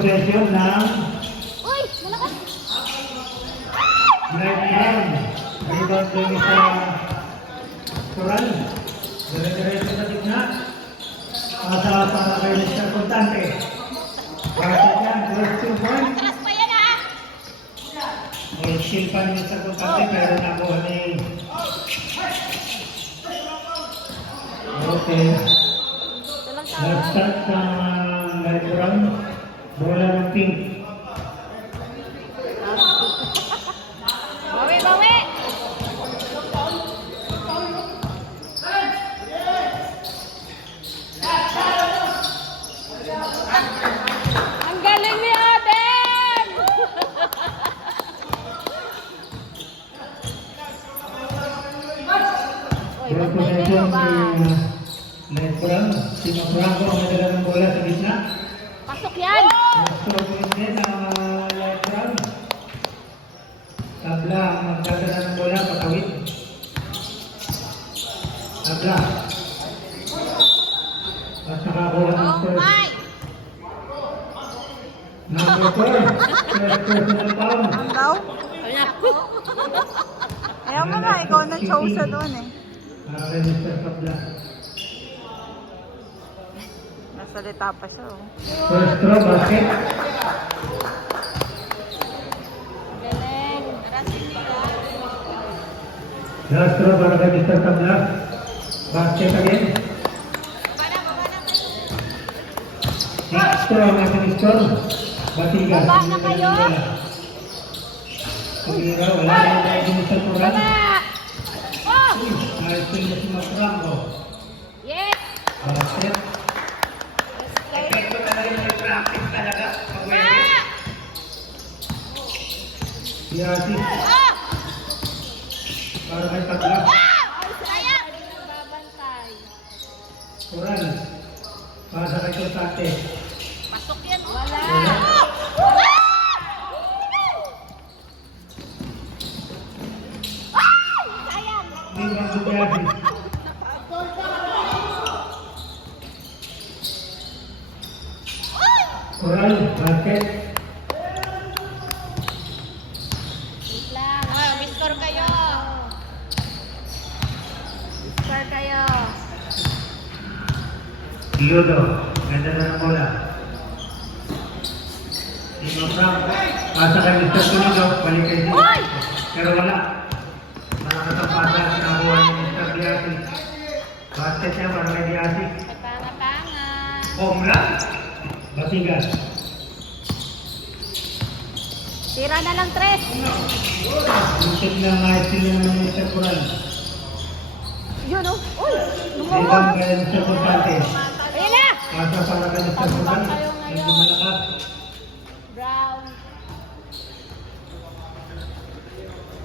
possession ng Uy! Malakas! Light Brown. Rebound din sa Coral. Dire-diretso sa tigna. Pasa para kay Mr. Contante. Basket yan, first 2 points. Talas pa yan ha! May shield pa ni Mr. Contante pero nakuha ni... Okay. Walang tawag. Nag-start sa Light Brown. Bola ng pink. Bawi, bawi! Ang galing ni Aden! Uy, First bantay kayo possession ba? ni Light Brown. Si Franco ang nadala ng bola sa gitna. Pasok yan! First point din ang Light Brown. Tabla ang magdadala ng bola, patawid. Tabla. At nakakuha ng Oh first. my! Number 4. First personal foul. Daw? Ayan. Ayaw mo nga, ikaw na chosen doon eh. Para kay Mr. Tabla. Nasalita pa siya oh. First throw, basket. Galing. Last throw para kay Mr. Tabla. Basket again. Next throw ang ating score. Batigas. Baba na kayo. Pagkira, wala na yung tayo sa Coral. Baba! Oh! Ayos din na si Franco. Yes! Basket. Okay. Epekto talaga yung nag-practice talaga. Ba! Yasi. Oh! Para kay Tabla. Ay, sayang! Babantay. Coral. Para sa kay Contante. Pasok yan. Wala. Ay! Sayang! Hindi ba si Yasi? Coral. Basket. Wait lang. Oh, biscore kayo. Biscore kayo. Yodo. Ganda na ng bola. Lima Franco. Pasa kay Mr. Tulido. Balik kay Dino. Uy! Pero wala. Malakas ang pasa. Sinakuha ni Mr. Diasi. Basket niya para kay Diasi. Pagpanga-panga. Home run. Batigas. Tira na lang, Tres. Muntik na mga sila ng Mr. Coral. Yun, oh. Uy! Rebound Lumuhod. kay Mr. Contante. Ayan na! Pasa para kay Mr. Coral. Medyo malakas. Brown.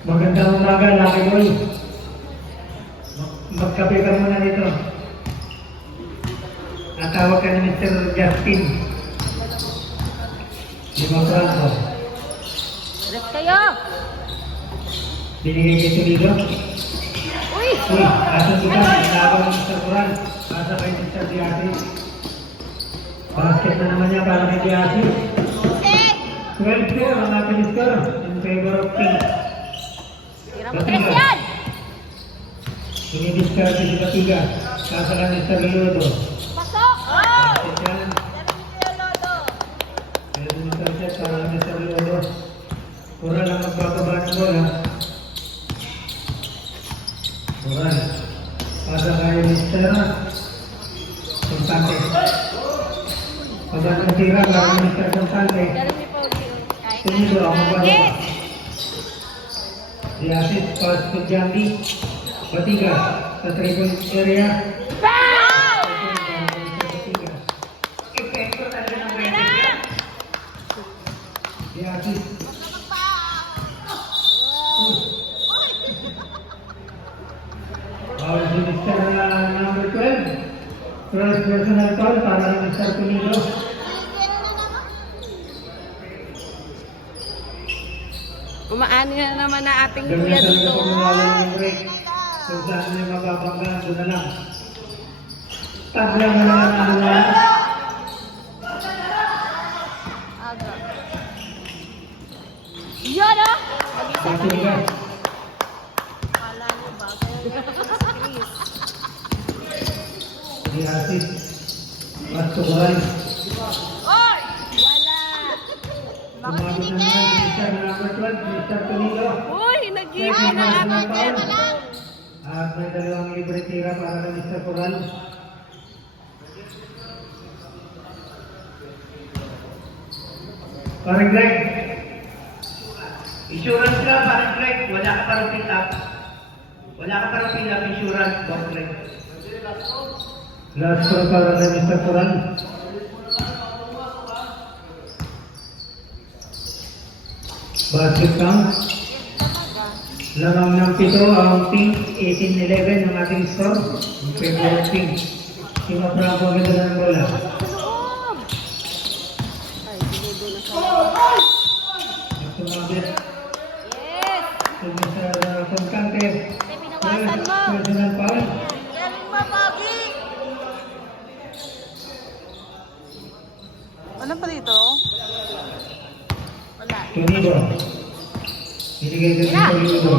Magandang umaga, Lucky Boy. Magkape ka muna dito. Natawag ka ni Mr. Justin. Lima Franco. Rest kayo. Binigay kay Tulido. Uy! Uy, asan kita? Natawag ni Mr. Coral. Pasa kay Mr. Diasi. Basket na naman niya para kay Diasi. Set! 12-4 ang ating score in favor of Pink. Tira mo, Tres yan! Sinidiscarte si Batigas. Pasa kay Mr. Yodo. Pasok! Oh! Basket yan. Pwede mo sa set para kay Mr. Yodo. Coral ang magbababa ng bola. Coral. Pasa kay Mr. Constante. Pagkakang tira para kay Mr. Constante. Galing ni Pogi. Tulido ang magbababa. Yes! The assist pass to Jambi. Batigas sa 3-point area. Foul! Batigas. Epekto talaga ng wedding yan. The assist. Foul si Mr. Number 12. First personal foul para kay Mr. Tulido. Umaani na naman na ating kuya Gamitan dito. ko kung wala ng break. Kung saan may mababangga, doon na lang. Tabla mo na lang ang Yan ah! Batin ka. Kala niyo ba? Chris. Di asis. Pastuhan. Oy! Wala! Sumabot na naman si Mr. Number 12, Mr. Tonilo. Uy! Nag-iwan na ako. Kaya na lang. At may dalawang libre tira para kay Mr. Coral. Parang Greg. Insurance ka, parang Greg. Wala ka parang pick up. Wala ka parang pick up insurance, parang Greg. Last call para kay Mr. Coral. Basket count. Lamang ng 7 ang team, 18-11 ang ating score. Ang favorite team. Team of Bravo ang ganda ng bola. Loob! Ay, sinigo na sa... At sumabit. Yes! So, Mr. Concante. Kasi pinawasan mo. Personal foul. Galing mo, Pogi! Ano pa dito? Wala. Tunido. Binigay ko sa Tunido.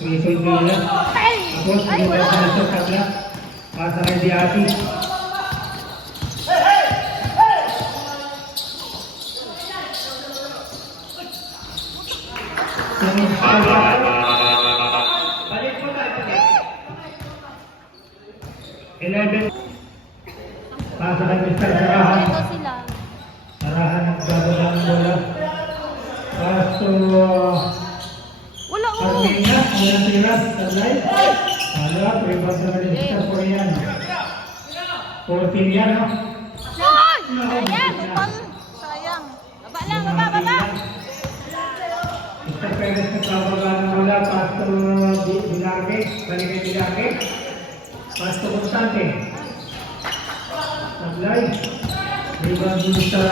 Tunido na nila. Tapos, Ay, binigay wala! sa tabla. Pasa kay Diati. Balik po tayo. 11. Pasa kay Mr. Sarahan. Ito sila. Sarahan ang bababa ng bola. Pass to Wala oh. Armenia. Walang tira. Tablay. Tala. Rebound naman ni Mr. Korean. 14 yan, no? Ay! Ayan! Kupal. Sayang. Baba lang, baba, baba! Mr. Perez nagbababa ng bola. Pass to Bilarque. Balik kay Bilarque. Pass to Constante. Tablay. Rebound dun sa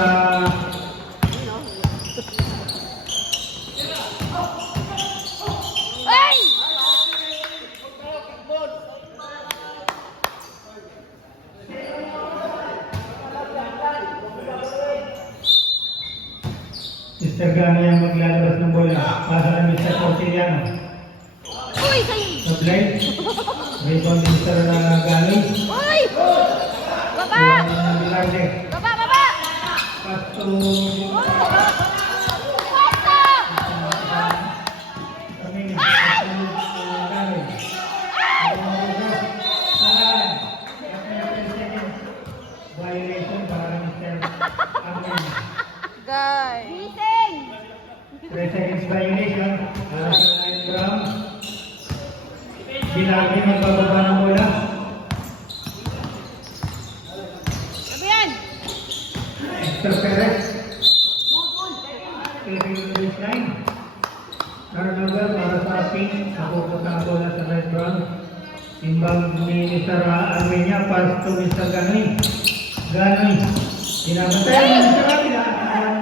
Ay! Mr. Gano yung maglalabas ng bola. Pasa ng Mr. Portiliano. Uy! Sa'yo! Tablay. Rebound ni Mr. Gano. Uy! Baba! Bilarque. Baba, baba! Pass to Pasta! Armenia. Ay! Gano. Violation para kay Mr. Armenia. Guys. Gising! 3 seconds violation. Para sa line from Bilarque magbababa ng bola. Sabi yan! Mr. Perez. Taking the baseline. Turnover para sa ating napupunta ang bola sa red brown. Timbang ni Mr. Armenia. Pass to Mr. Ganoy. Ganoy. Pinapatay ni Mr. Avila.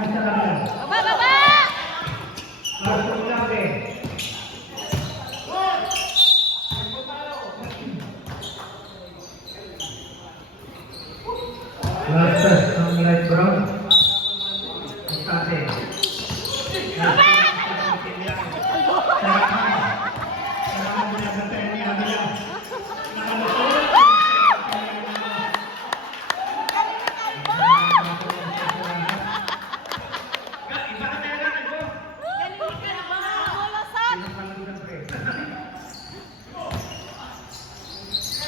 Mr. Avila. Baba, baba! Pass to Bilarque. Last touch ng light brown. Constante. Sarahan binabantay ni Avila.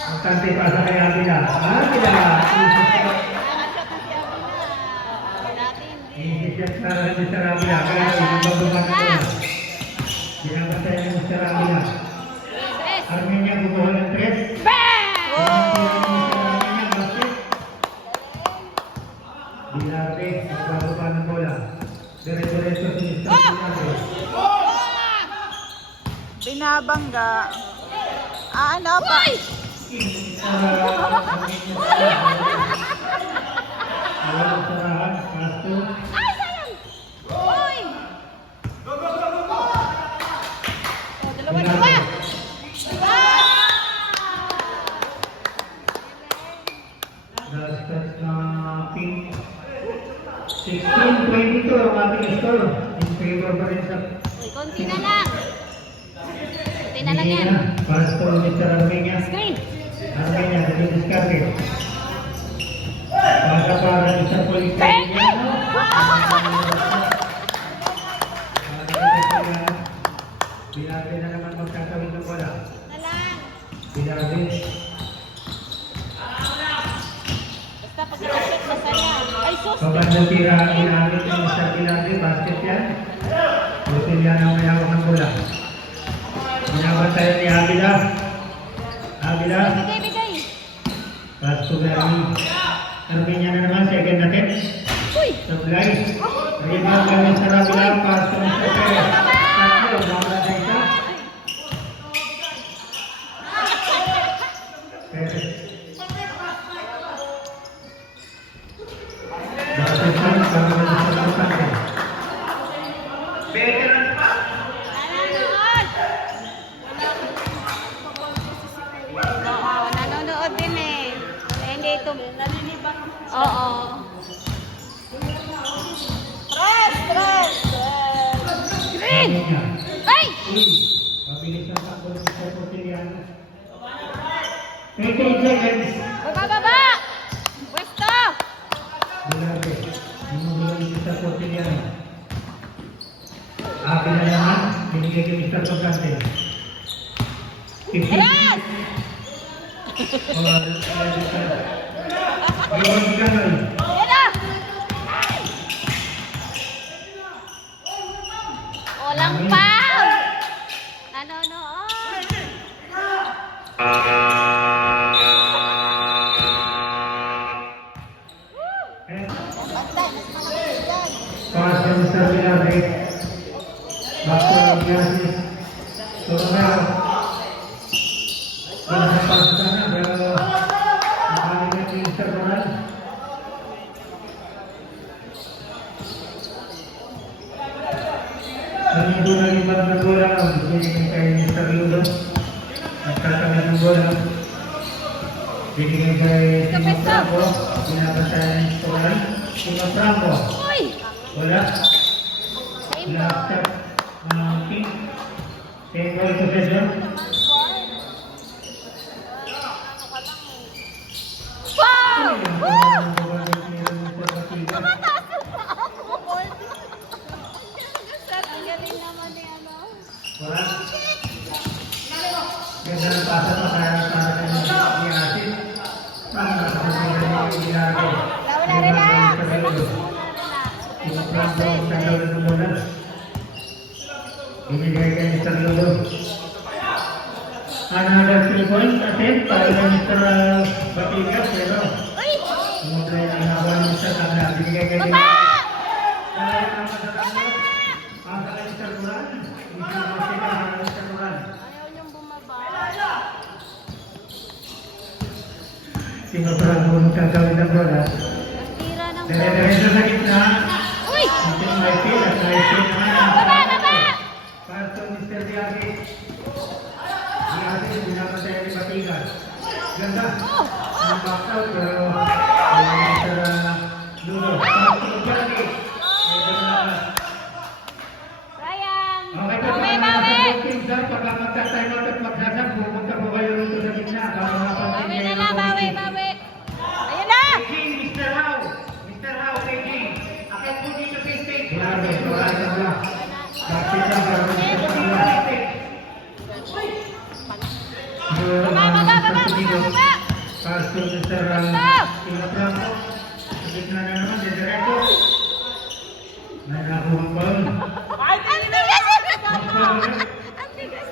Constante pasa kay Avila. Avila. Iisip para kay Mr. Avila. Kaya ibababa na bola. Binabantay ni Mr. Avila. Armenia bubuha ng 3. Bilarque, nagbababa ng bola. Dire-diretso si Mr. Bilarque. Binabangga. Ah, ano pa? Walang sarahan, pasto. Ay, sayang! Uy! Oh, dalawa, dalawa! Last touch na pink. 16-22 ang ating score. In favor pa rin sa Konti na lang. Konti na lang yan. Pasto Mr. Armenia. Screen. Armenia, dito diskarte. Pasa para Mr. Politano. Bilabe na naman magkakawin ng bola. Na lang. Bilabe. Basta pag nakasip, masaya. Ay, sus. Pabandang tira, ginamit ng Mr. Bilabe. Basket yan. Buti yan ang may hawak ng bola. Binabantayan ni Abila. Abila. Bigay, bigay. Pasto Gary. Armenia na naman, second natin. Uy. Supply. Rebound kami sa Abila. Pasto Mr. Perez. Tatlo, bawala na isa. Perez. Basket pan, kami na sa Lautaro. Veteran pa. Nanonood. Oo, nanonood din eh. Eh, hindi ito. Naliliban. Oo. Tres. Green. Armenia. Ay! Mabilis ang takbo ng Mr. Portiliano. 18 seconds. Baba! Pwesto! Bilabe. Binubulong ni Mr. Portiliano. Abila naman. Binigay kay Mr. Tocante. 15. Elas! Rebound Ganoy. Yan na! Walang foul! Nanonood! Pass from Mr. Bilabe. Back to Glasses. Romero. Wala sa pass sana, pero nakalimutan ni Mr. Moral. Nandito na limang na bola. Binigay kay Mr. Ludo. Nagtatamad ng bola. Binigay kay Timo Franco. Binabantayan ni Mr. Moral. Timo Franco. Uy! Wala. Same Last ball. shot. King. Same ball possession. Wow! Woo! Tumataas yung paa ko. Ang galing naman ni ano. Wala. Ganda ng pasa pa kaya para kay ni Asit. Ang nakakasama ni Ginarte. Wala, relax. Timo Franco ang tagawin ng bola. Binigay kay Mr. Ludo. Another 3 points attempt para kay Mr. Batigas, pero Uy! sumutay ang hinawa ni Mr. Tanda. Binigay kay Baba! Ginarte. Dahil ang masarap pasa kay Mr. Moran. Mr. Batigas para kay Mr. Moran. Ayaw niyang bumaba. Timo Franco ang tagawin ng bola. Tira ng Dire-diretso sa gitna. Uy! Mr. Michael at Michael naman. Baba! Pasto Mr. Diabe. Diabe, binapatay ni Batigas. Ganda. Ang back out, pero Mr. Ludo. Pasto Diabe. Medyo malakas. Sayang! Okay, Bawi! pagka magka-time out at magsasab, pupunta po kayo rito sa gitna. Para mapansin Bawi kayo na ng lang! Bawi! committee. Bawi! Ayun na! King, Mr. Rao. Mr. Rao, kay King. Akit po dito kay stage. Grabe, wala ka ba? Bakit lang para Mr. Pagkakas? Baba! Pasto Mr. Timo Franco. Sa gitna na naman, diretso. May nakuha ba? Ang tigas! Ang tigas!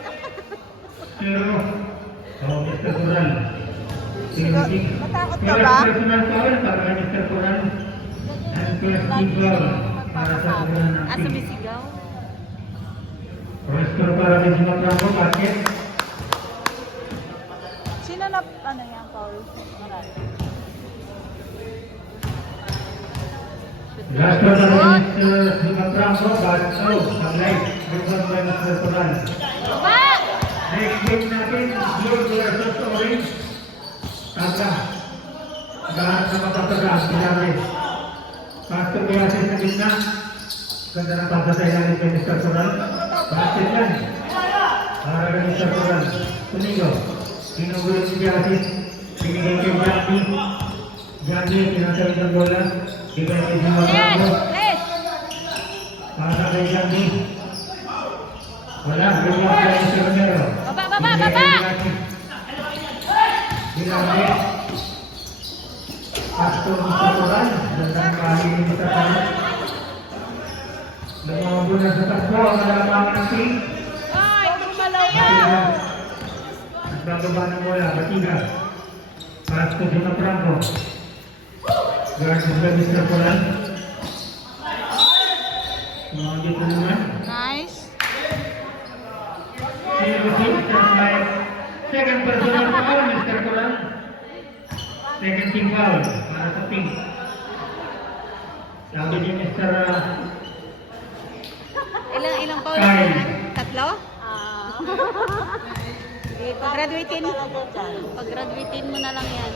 Pero, Mr. Coral. Natakot ka ba? Personal foul para kay Mr. Coral. And first team foul para sa Coral ng team. Sumisigaw? First score para kay Timo Franco, basket. Sino na, ano yan, Paul? Maral. Last one para kay Timo Franco, basket. Oh, sunlight. Rebound by Mr. Coral. Baba! Next game natin, blue versus orange. Taga. Lahat na mapataga, sinabi. Pastor Biasis sa gitna. Ganda ng pasa sa ilalim kay Mr. Coral. Basket yan. Para ganun sa Coral. Tumigo. Tinugulong si Jasis. Pinigay kay Jackie. Jackie, tinatawid ang bola. Defensive na Yes! Matrango. Yes! Para kay Jackie. Wala. Bigyan kay si Romero. Baba, baba, baba! Ginamit. Pastor sa Coral. Dandang kahilin sa tanong. Lumabuna sa takbo ang nalamangan ng team. Ay, tumalayo! At bababa ng bola, Batiga. Pastor sa Matrango. Guard sa Mr. Coral. Tumagit na naman. Nice. Second personal foul, Mr. Coral. Second team foul para sa team. Sabi ni Mr. Ilang foul Kyle. yan? Tatlo? Pag-graduatein mo na lang yan.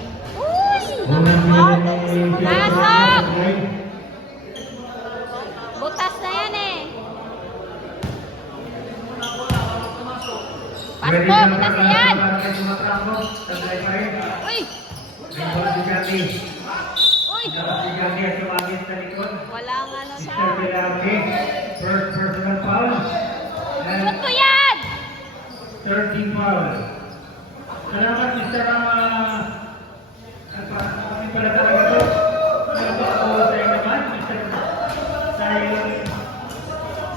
Unang nilagay ni Pasok! Butas na yan eh. Pwede Pasok, na butas na yan. para kay Matrango. Sablay pa rin. Uy! May bola si Jackie. Uy! Si Jackie at tumagit sa likod. Walang ano Mr. siya. Velarde, first personal foul. Shoot And ko yan! third team foul. Salamat, Mr. Kami pala talaga to. Salamat po sa iyo naman, Mr.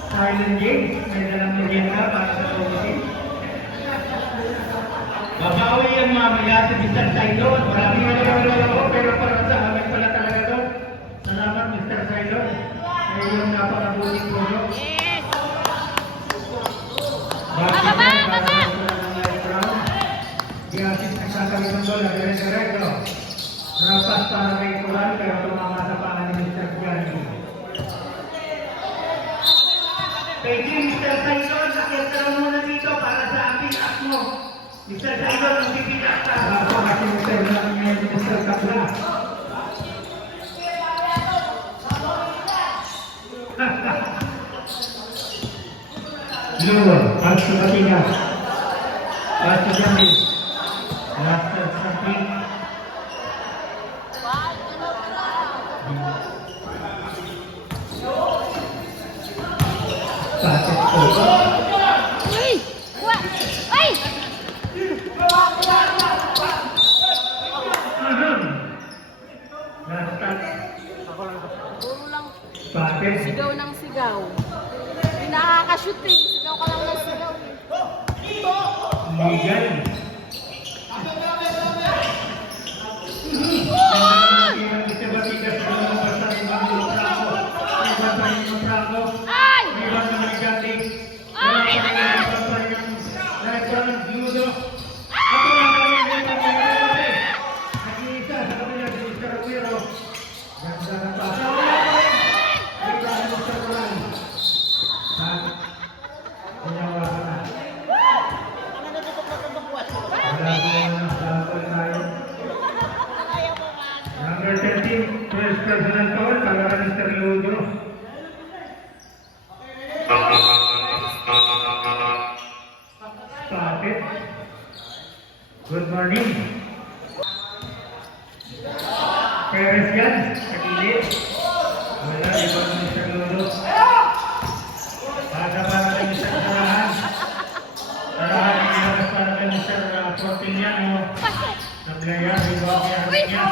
Silent James. May dalang legenda para sa committee. Babawi yan mamaya si Mr. Silon. Maraming nalala ko, pero para sa amin pala talaga to. Salamat, Mr. Silon. Ay yung napakabuting tulong. Yes! Baba! Baba! Diasis nagsasabi ng bola, dire-diretso. Rapas para kay Coral, pero tumama sa panga ni Mr. Gianni. Thank you, Mr. Sailon. Nakita ka muna dito para sa ating act mo. Mr. Sailon, magpipitas ka. Ako kasi Mr. Gianni ngayon, Mr. Kapla. Luwa, Pastor Batiga. Pastor Gianni. Pastor Sapi. Pastor Koso. Uy! Wa! Uy! Last touch. Puro lang Pastor. sigaw ng sigaw. Hindi nakaka-shoot eh. Sigaw ka lang ng sigaw eh. Legal. Ay! Ay! Number 13, first personal foul, para Mr. Ludo. Kapit. Good morning. Perez yan, sa gilid. Wala, ibang Mr. Ludo. Para kay Mr. Sarahan. Sarahan, ilabas para kay Mr. Portiniano. Naglaya, ibang Uy! niya.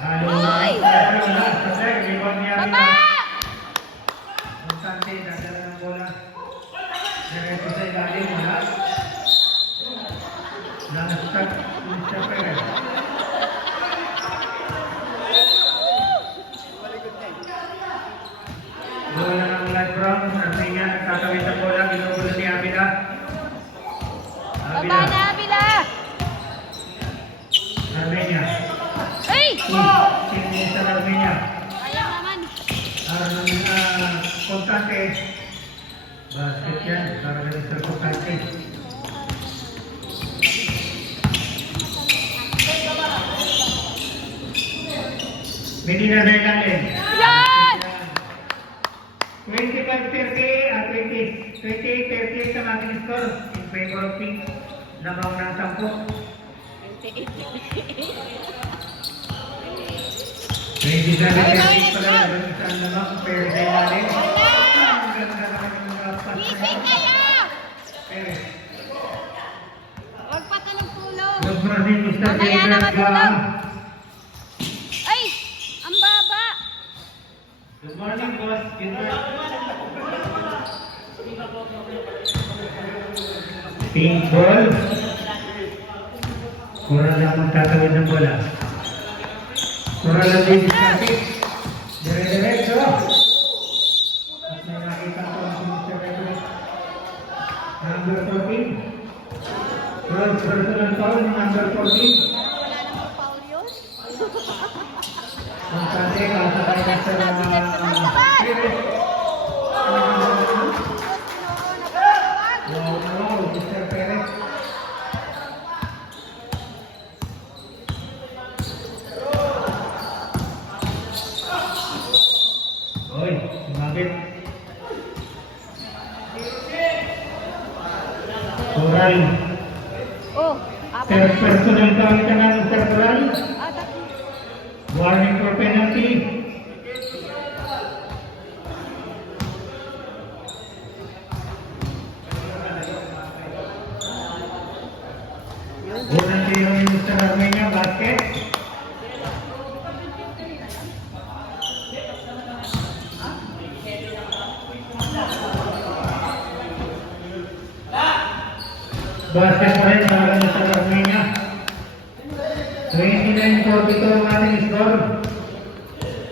Halo na. Uy! Wala, sablay, ibang niya. Baba! Montante, dadala ng bola. Diretso sa ilalim, wala. Last touch, Mr. Perez. Bola ng light brown, Armenia, nagtatawid ang bola, ginugulo ni Abida. Baba na, Bila! Armenia. Uy! Team Minister Armenia. Ayaw naman. Kontante. Basket yan, para kay Mr. Kontante. Medina sa ilalim. Yan! 25-30 at 28-38 ang ating score in favor of Pink. Lamang ng 10. 27-30 pala lang isang lamang pero sa ilalim. Ang ganda naman yung mga pass na Gising yun. kayo! Perez. Huwag pa ka ng tulog. Good morning, Mr. Mamaya na Gilbert. matulog. Ay! Ang baba! Good morning, boss. Gilbert. Pink ball. Kurang lang magtatawid ng bola. Kurang lang din sa atin. Dire-diretso. At may nakita ko ang Mr. Gilbert. Number 14. First personal foul ni number 14. Wala namang foul yun. Ang kante, kasabay ka sa Perez. Wow, wow, Mr. Perez. Oy, sumabit. Coral. Oh, Third personal foul ka na, Mr. Coral. tatlo. Warning for penalty. Unang tiro ni Mr. Armenia, basket. Basket pa rin para kay Mr. Armenia. 29-42 ang ating score.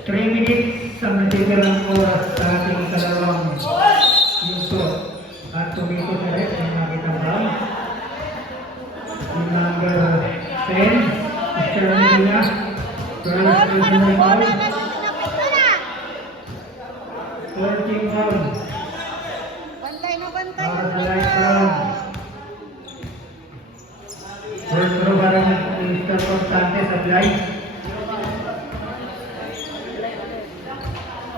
3 minutes ang natitirang oras sa ating kalawang yuso. At tumito na rin ang nakita ba? Yung number 10, Mr. Armenia. Oh, nakalabang bola na napit na. 14 foul. Bantay na bantay. Para sa light round. First row para ng Mr. Constante sa flight.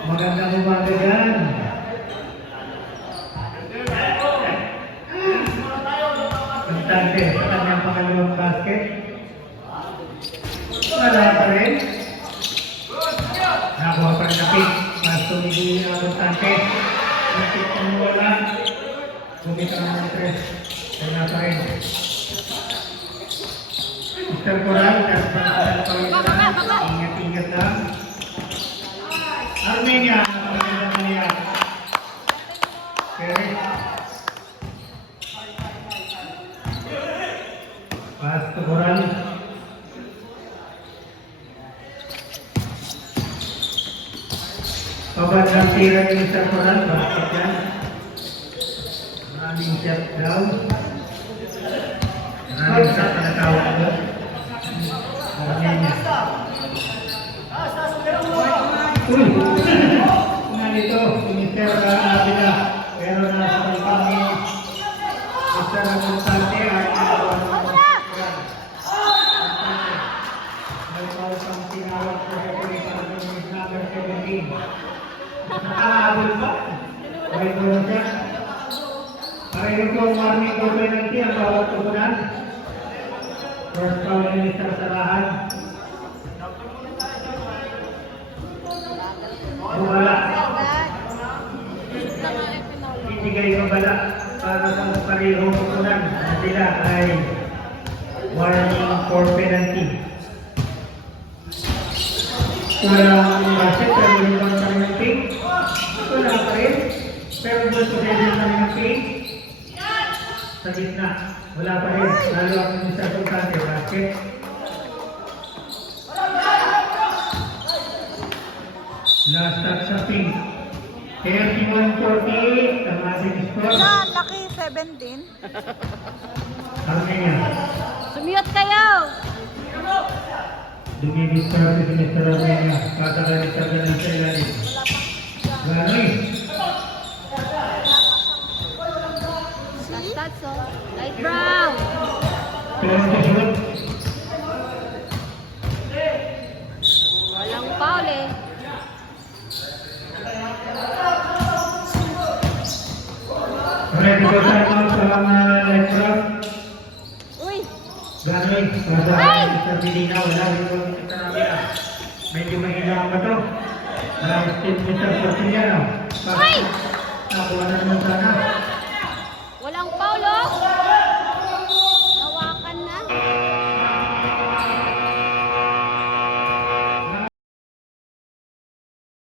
Magandang umaga dyan. Constante sa kanyang pangalawang basket. Wala pa rin. Nakuha pa rin na pick. Mas tumigil na Constante. Napit pa mo wala. Bumita naman ng 3. Wala pa rin. Mr. Coral, that's Baba. Ingat-ingat lang. Armenia, napakagandang maniyak. Perez. Pass to Coral. Pabaglang tira ni Mr. Coral, basket yan. Maraming shot down. Maraming shot na natawag ko. Armenia. Uy! Nga dito, si Mr. Abila. Pero nasa kalpang ni Mr. Constante ay nakawa ng may pausang tinawag ko referee para ng number 17. Nakahabol pa. Okay po lang siya. Pareho po ang warning for penalty ang bawat tugunan. First foul ni Mr. Sarahan. Bumala. Ibigay ng bala para sa parehong tugunan. Sila ay warning for penalty. Walang basket, pero yung bang kami ng pink. Wala pa rin. Pero gusto din kami ng pink. Sa gitna. Wala pa rin. Lalo ako ng Mr. Constante. Basket. Last touch sa pink. 31-48 ang ating score. Wala, laki 17. Armenia. Sumiyot kayo. Dumidiscard si Mr. Armenia. Kasagalit sa ganun sa ilalim. Gano'y. Last touch, oh. Light brown. Kailan ka sunod? Walang foul eh. Ganoy, para Mr. Medina, wala rin po ang kita namin. Medyo mahina pa to. Steve Mr. Portiliano. Nakuha na naman sana.